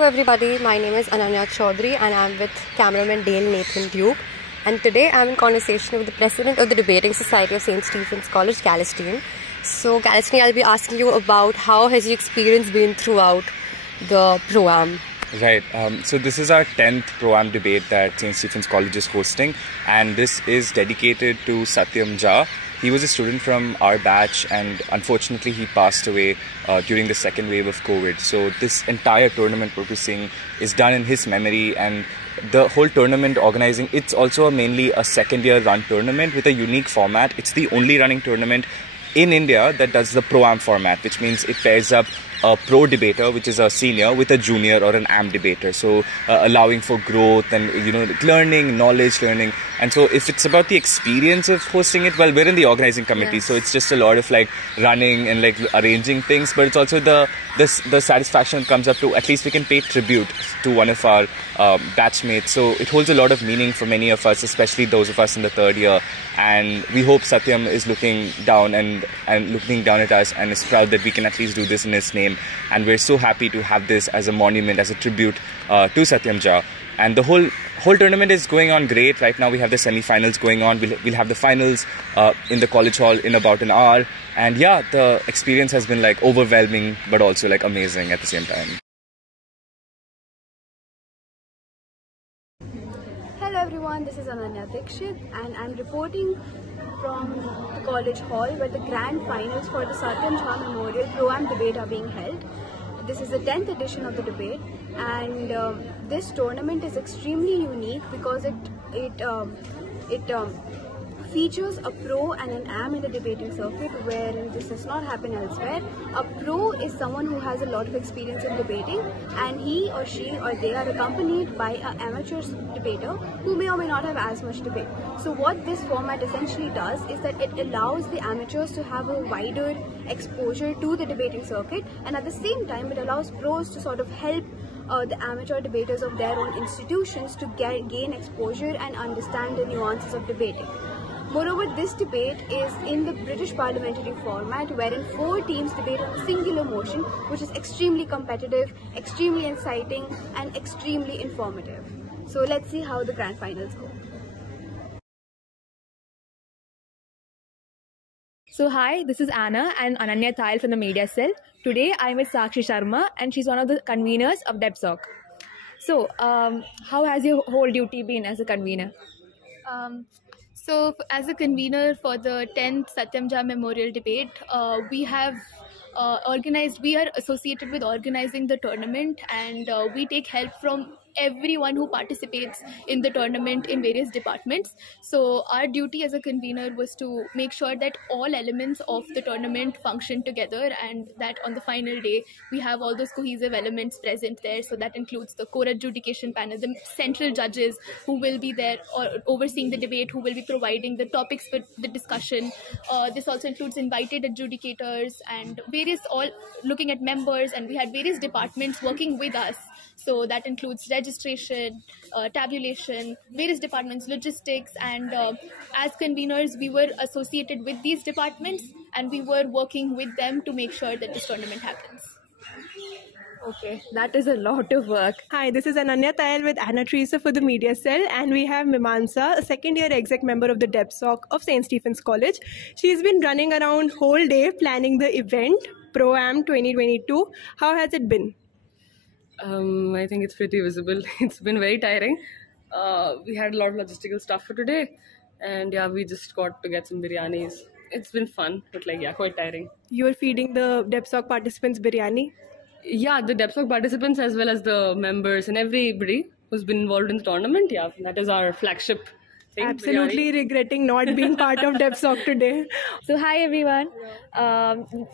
Hello everybody, my name is Ananya Chaudhary and I'm with cameraman Dale Nathan Duke, and today I'm in conversation with the president of the Debating Society of St. Stephen's College, Galestine. So Galestine, I'll be asking you about how has your experience been throughout the ProAm? Right, so this is our 10th ProAm debate that St. Stephen's College is hosting, and this is dedicated to Satyam. He was a student from our batch and unfortunately he passed away during the second wave of COVID. So this entire tournament purposing is done in his memory, and the whole tournament organizing, it's also mainly a second year run tournament with a unique format. It's the only running tournament in India that does the ProAm format, which means it pairs up a pro debater, which is a senior, with a junior or an AM debater. So allowing for growth and, learning, knowledge learning. And so if it's about the experience of hosting it, well, we're in the organizing committee. Yes. So it's just a lot of running and arranging things, but it's also the satisfaction that comes up to at least we can pay tribute to one of our batchmates. So it holds a lot of meaning for many of us, especially those of us in the third year. And we hope Satyam is looking down and looking down at us and is proud that we can at least do this in his name. And we're so happy to have this as a monument, as a tribute to Satyam. And the whole tournament is going on great. Right now we have the semi-finals going on. We'll have the finals in the college hall in about an hour. And yeah, the experience has been overwhelming, but also amazing at the same time. Hello everyone, this is Ananya Dikshit and I'm reporting from the college hall where the grand finals for the Satyam Memorial ProAm Debate are being held. This is the 10th edition of the debate, and this tournament is extremely unique because it features a pro and an AM in the debating circuit, wherein this does not happen elsewhere. A pro is someone who has a lot of experience in debating, and he or she or they are accompanied by an amateur debater who may or may not have as much debate. So what this format essentially does is that it allows the amateurs to have a wider exposure to the debating circuit, and at the same time it allows pros to sort of help the amateur debaters of their own institutions to gain exposure and understand the nuances of debating. Moreover, this debate is in the British Parliamentary format, wherein 4 teams debate on a singular motion, which is extremely competitive, extremely inciting, and extremely informative. So let's see how the grand finals go. So hi, this is Anna and Ananya Thayal from the media cell. Today I'm with Sakshi Sharma and she's one of the conveners of DEPSOC. So how has your whole duty been as a convener? So as a convener for the 10th Satyam Memorial Debate, we have we are associated with organizing the tournament, and we take help from everyone who participates in the tournament in various departments. So our duty as a convener was to make sure that all elements of the tournament function together, and that on the final day we have all those cohesive elements present there. So that includes the core adjudication panel, the central judges who will be there or overseeing the debate, who will be providing the topics for the discussion. This also includes invited adjudicators and all looking at members, and we had various departments working with us. So that includes registration, tabulation, various departments, logistics, and as conveners, we were associated with these departments and we were working with them to make sure that this tournament happens. Okay, that is a lot of work. Hi, this is Ananya Thayal with Anna Teresa for the media cell, and we have Mimansa, a second-year exec member of the DEPSOC of St. Stephen's College. She's been running around whole day planning the event, ProAm 2022. How has it been? I think it's pretty visible. It's been very tiring. We had a lot of logistical stuff for today, and yeah, we just got to get some biryanis. It's been fun, but quite tiring. You're feeding the DEPSOC participants biryani? Yeah, the DEPSOC participants as well as the members and everybody who's been involved in the tournament. Yeah, that is our flagship thing. Absolutely biryani. Regretting not being part of DEPSOC today. So hi everyone.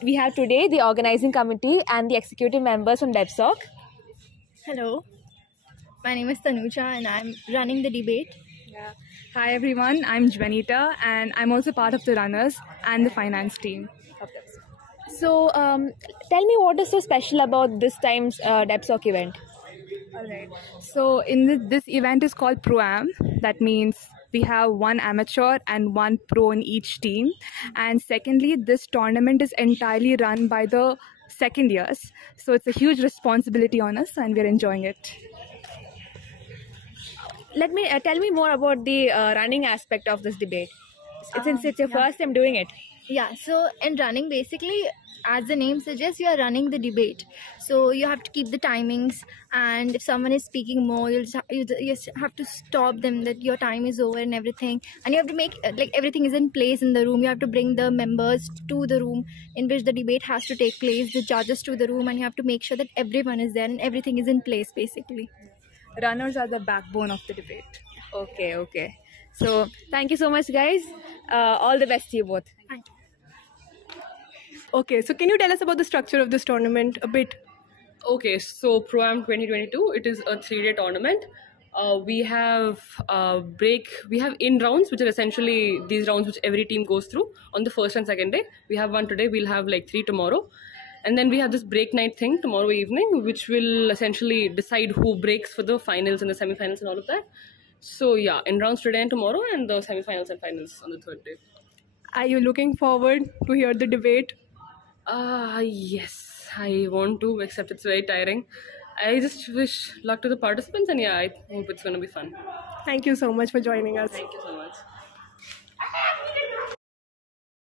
We have today the organizing committee and the executive members from DEPSOC. Hello, my name is Tanuja and I'm running the debate. Yeah. Hi everyone, I'm Jvanita and I'm also part of the runners and the finance team of DEPSOC. So tell me, what is so special about this time's DEPSOC event? Alright, so this event is called ProAm. That means we have one amateur and one pro in each team. And secondly, this tournament is entirely run by the second years. So it's a huge responsibility on us and we're enjoying it. Tell me more about the running aspect of this debate. Since it's your first time doing it. Yeah, so in running, basically, as the name suggests, you are running the debate. So you have to keep the timings, and if someone is speaking more, you just have to stop them that your time is over and everything. And you have to make like everything is in place in the room. You have to bring the members to the room in which the debate has to take place, the judges to the room, and you have to make sure that everyone is there and everything is in place, basically. Runners are the backbone of the debate. Okay. So thank you so much, guys. All the best to you both. Thank you. Okay, so can you tell us about the structure of this tournament a bit? Okay, so ProAm 2022, it is a 3-day tournament. We have we have in rounds, which are essentially these rounds which every team goes through on the first and second day. We have one today, we'll have like 3 tomorrow. And then we have this break night thing tomorrow evening, which will essentially decide who breaks for the finals and the semi-finals and all of that. So yeah, in rounds today and tomorrow, and the semi-finals and finals on the 3rd day. Are you looking forward to hear the debate? Yes, I want to, except it's very tiring. I just wish luck to the participants, and yeah, I hope it's going to be fun. Thank you so much for joining us. Thank you so much.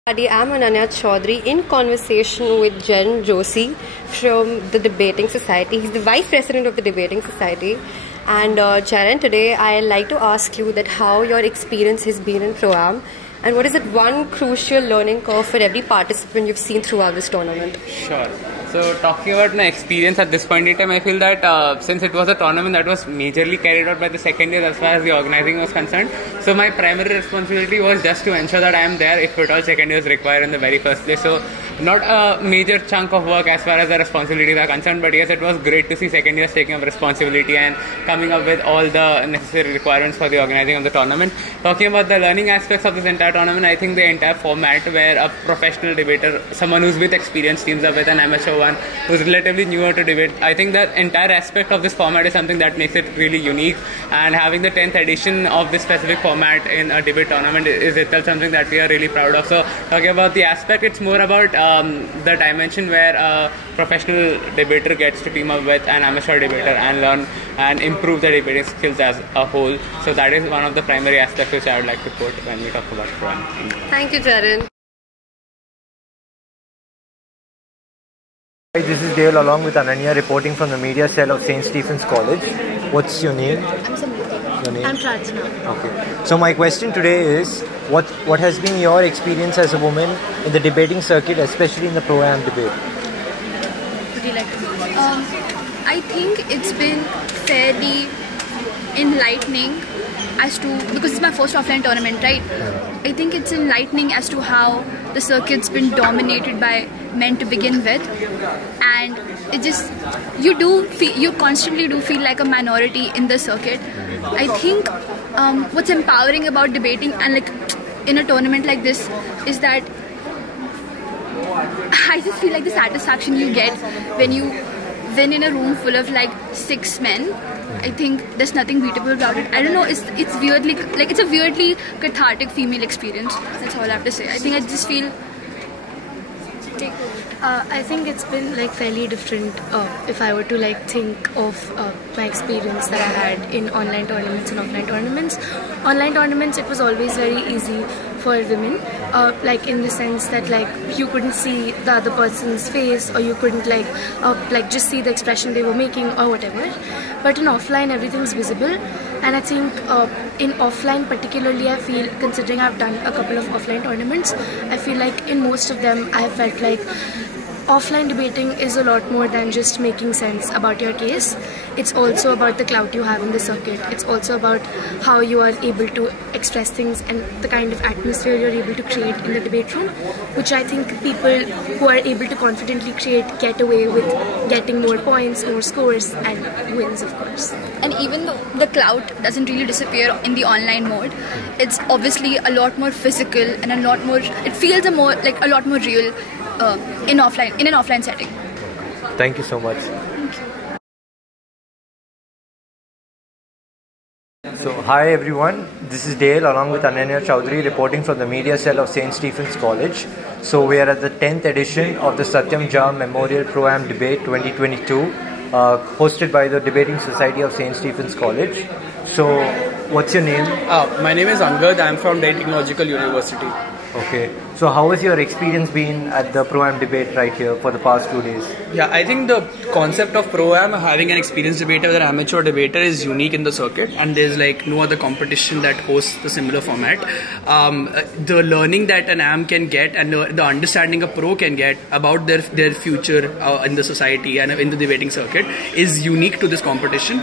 I'm Ananya Chaudhary in conversation with Jen Joshi from the Debating Society. He's the Vice President of the Debating Society. And Jaren, today I'd like to ask you that how your experience has been in ProAm, and what is it one crucial learning curve for every participant you've seen throughout this tournament? Sure. So talking about my experience at this point in time, I feel that since it was a tournament that was majorly carried out by the second year as far as the organizing was concerned, so my primary responsibility was just to ensure that I am there if at all second years require in the very first place. So not a major chunk of work as far as the responsibilities are concerned, but yes, it was great to see second years taking up responsibility and coming up with all the necessary requirements for the organizing of the tournament. Talking about the learning aspects of this entire tournament, I think the entire format where a professional debater, someone who's with experience, teams up with an amateur one who's relatively newer to debate, I think that entire aspect of this format is something that makes it really unique, and having the 10th edition of this specific format in a debate tournament is itself something that we are really proud of. So talking about the aspect, it's more about the dimension where a professional debater gets to team up with an amateur debater and learn and improve their debating skills as a whole. So that is one of the primary aspects which I would like to quote when we talk about ProAm. Thank you, Jaren. Hi, this is Dale along with Ananya reporting from the media cell of St. Stephen's College. What's your name? I'm Samriti. Your name? I'm Prarthana. Okay. So my question today is, what has been your experience as a woman in the debating circuit, especially in the ProAm debate? Would you like to I think it's been fairly enlightening as to, because it's my first offline tournament, right? I think it's enlightening as to how the circuit's been dominated by men to begin with, and it just, you constantly do feel like a minority in the circuit. I think what's empowering about debating and like in a tournament like this is that I just feel like the satisfaction you get when you win in a room full of like 6 men. I think there's nothing beatable about it. I don't know, it's weirdly, like it's a weirdly cathartic female experience. That's all I have to say. I think I just feel... I think it's been like fairly different if I were to like think of my experience that I had in online tournaments and offline tournaments. Online tournaments, it was always very easy for women, like in the sense that like you couldn't see the other person's face, or you couldn't like just see the expression they were making or whatever. But in offline, everything's visible. And I think in offline particularly, I feel, considering I've done a couple of offline tournaments, I feel like in most of them I felt like offline debating is a lot more than just making sense about your case. It's also about the clout you have in the circuit. It's also about how you are able to express things and the kind of atmosphere you're able to create in the debate room, which I think people who are able to confidently create get away with getting more points, more scores, and wins, of course. And even though the clout doesn't really disappear in the online mode, it's obviously a lot more physical and a lot more, it feels a lot more real in an offline setting. Thank you so much. So, hi everyone, this is Dale along with Ananya Chaudhary reporting from the media cell of St. Stephen's College. So, we are at the 10th edition of the Satyam Jha Memorial ProAm Debate 2022, hosted by the Debating Society of St. Stephen's College. So, what's your name? My name is Angad, I am from Delhi Technological University. Okay, so how has your experience been at the ProAm debate right here for the past 2 days? Yeah, I think the concept of ProAm, having an experienced debater with an amateur debater, is unique in the circuit, and there's like no other competition that hosts the similar format. The learning that an AM can get and the understanding a pro can get about their future in the society and in the debating circuit is unique to this competition.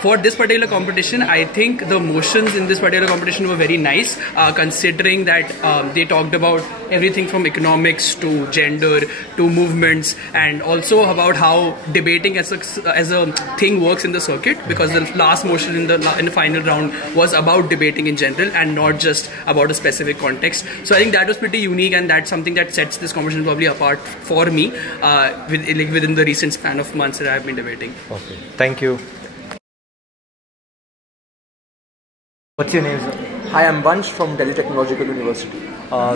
For this particular competition, I think the motions in this particular competition were very nice, considering that they talked about everything from economics to gender to movements, and also about how debating as a thing works in the circuit, because the last motion in the final round was about debating in general and not just about a specific context. So I think that was pretty unique, and that's something that sets this competition probably apart for me within the recent span of months that I've been debating. Okay, thank you. What's your name, sir? Hi, I'm Vansh from Delhi Technological University.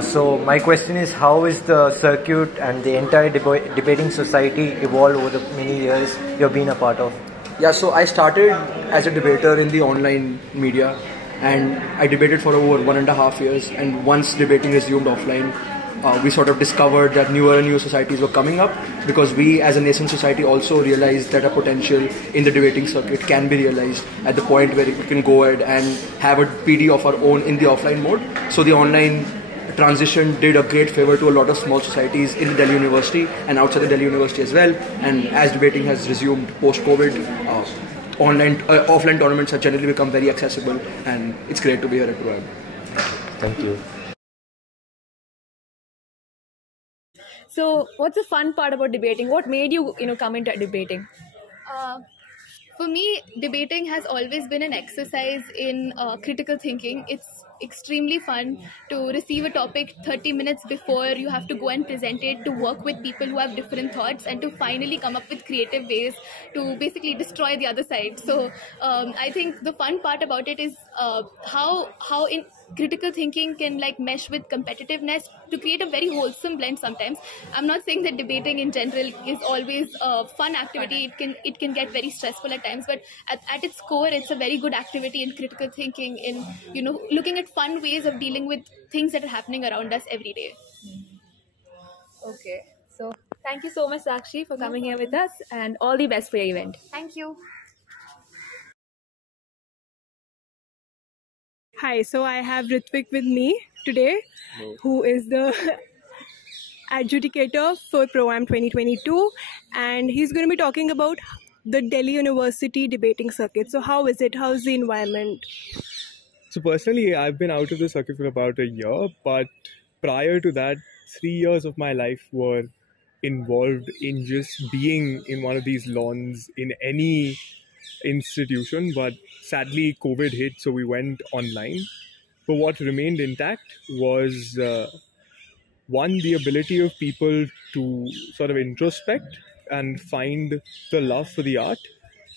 So my question is, how is the circuit and the entire debating society evolved over the many years you've been a part of? Yeah, so I started as a debater in the online media, and I debated for over 1.5 years, and once debating resumed offline, we sort of discovered that newer and newer societies were coming up, because we as a nascent society also realized that a potential in the debating circuit can be realized at the point where we can go ahead and have a PD of our own in the offline mode. So the online transition did a great favor to a lot of small societies in Delhi University and outside the Delhi University as well. And as debating has resumed post-COVID, offline tournaments have generally become very accessible, and it's great to be here at ProAm. Thank you. So, what's the fun part about debating? What made you, come into debating? For me, debating has always been an exercise in critical thinking. It's extremely fun to receive a topic 30 minutes before you have to go and present it, to work with people who have different thoughts, and to finally come up with creative ways to basically destroy the other side. So I think the fun part about it is how in critical thinking can mesh with competitiveness to create a very wholesome blend sometimes. I'm not saying that debating in general is always a fun activity. It can get very stressful at times, but at its core, it's a very good activity in critical thinking, in looking at fun ways of dealing with things that are happening around us every day. Okay, so thank you so much, Sakshi, for coming here with us, and all the best for your event. Thank you. Hi, so I have Ritvik with me today, who is the adjudicator for ProAm 2022, and he's going to be talking about the Delhi University debating circuit. So how is it? How's the environment? So personally, I've been out of the circuit for about a year, but prior to that, 3 years of my life were involved in just being in one of these lawns in any institution. But sadly, COVID hit, so we went online. But what remained intact was one, the ability of people to sort of introspect and find the love for the art,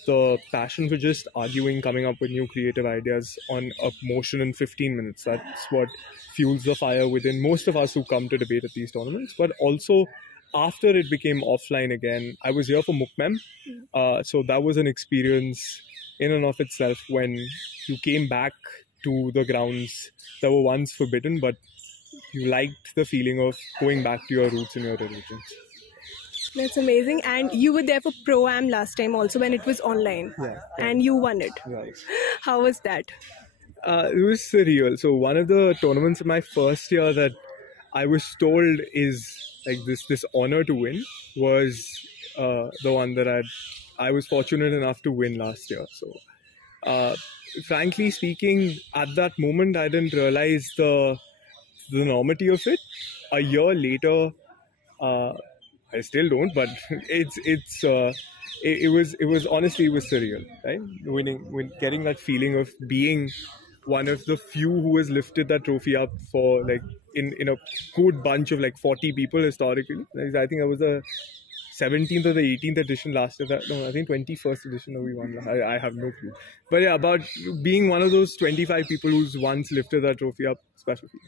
the passion for just arguing, coming up with new creative ideas on a motion in 15 minutes. That's what fuels the fire within most of us who come to debate at these tournaments. But also, after it became offline again, I was here for Mukmem. So that was an experience in and of itself, when you came back to the grounds that were once forbidden, but you liked the feeling of going back to your roots and your religions. That's amazing. And you were there for ProAm last time also, when it was online. Yeah. And you won it. Right. How was that? It was surreal. So one of the tournaments in my first year that I was told is like this honor to win was the one that I was fortunate enough to win last year. So frankly speaking, at that moment, I didn't realize the enormity of it. A year later, I still don't, but it was honestly, it was surreal, right? Getting that feeling of being one of the few who has lifted that trophy up for in a good bunch of 40 people historically. I think I was the 17th or the 18th edition last year. No, I think 21st edition that we won. I have no clue. But yeah, about being one of those 25 people who's once lifted that trophy up, special feeling.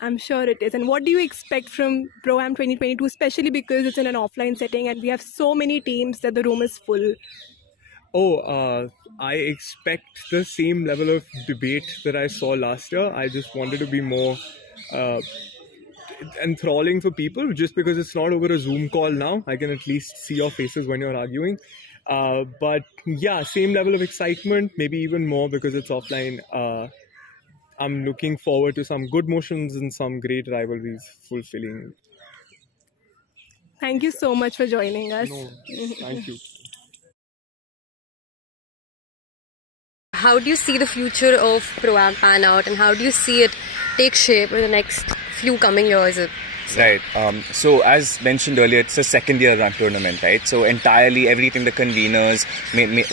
I'm sure it is. And what do you expect from ProAm 2022, especially because it's in an offline setting and we have so many teams that the room is full? I expect the same level of debate that I saw last year. I just wanted to be more enthralling for people, just because it's not over a Zoom call now. I can at least see your faces when you're arguing. But yeah, same level of excitement, maybe even more because it's offline. I'm looking forward to some good motions and some great rivalries fulfilling. Thank you so much for joining us. No, thank you. How do you see the future of ProAm pan out, and how do you see it take shape in the next few coming years? Right. So as mentioned earlier, it's a second year run tournament, right? So entirely everything, the conveners,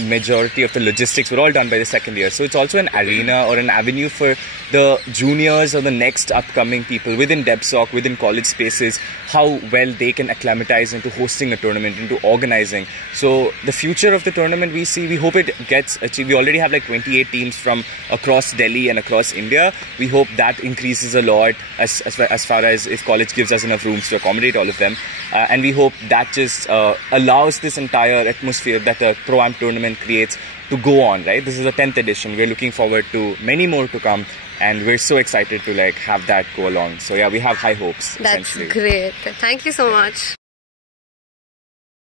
majority of the logistics were all done by the second year. So it's also an arena or an avenue for the juniors or the next upcoming people within DebSoc, within college spaces, how well they can acclimatize into hosting a tournament, into organizing. So the future of the tournament we hope it gets achieved. We already have like 28 teams from across Delhi and across India. We hope that increases a lot as far as if college gives us enough rooms to accommodate all of them, and we hope that just allows this entire atmosphere that a ProAm tournament creates to go on, right? This is the 10th edition. We're looking forward to many more to come, and we're so excited to like have that go along. So yeah, we have high hopes. That's great. Thank you so much.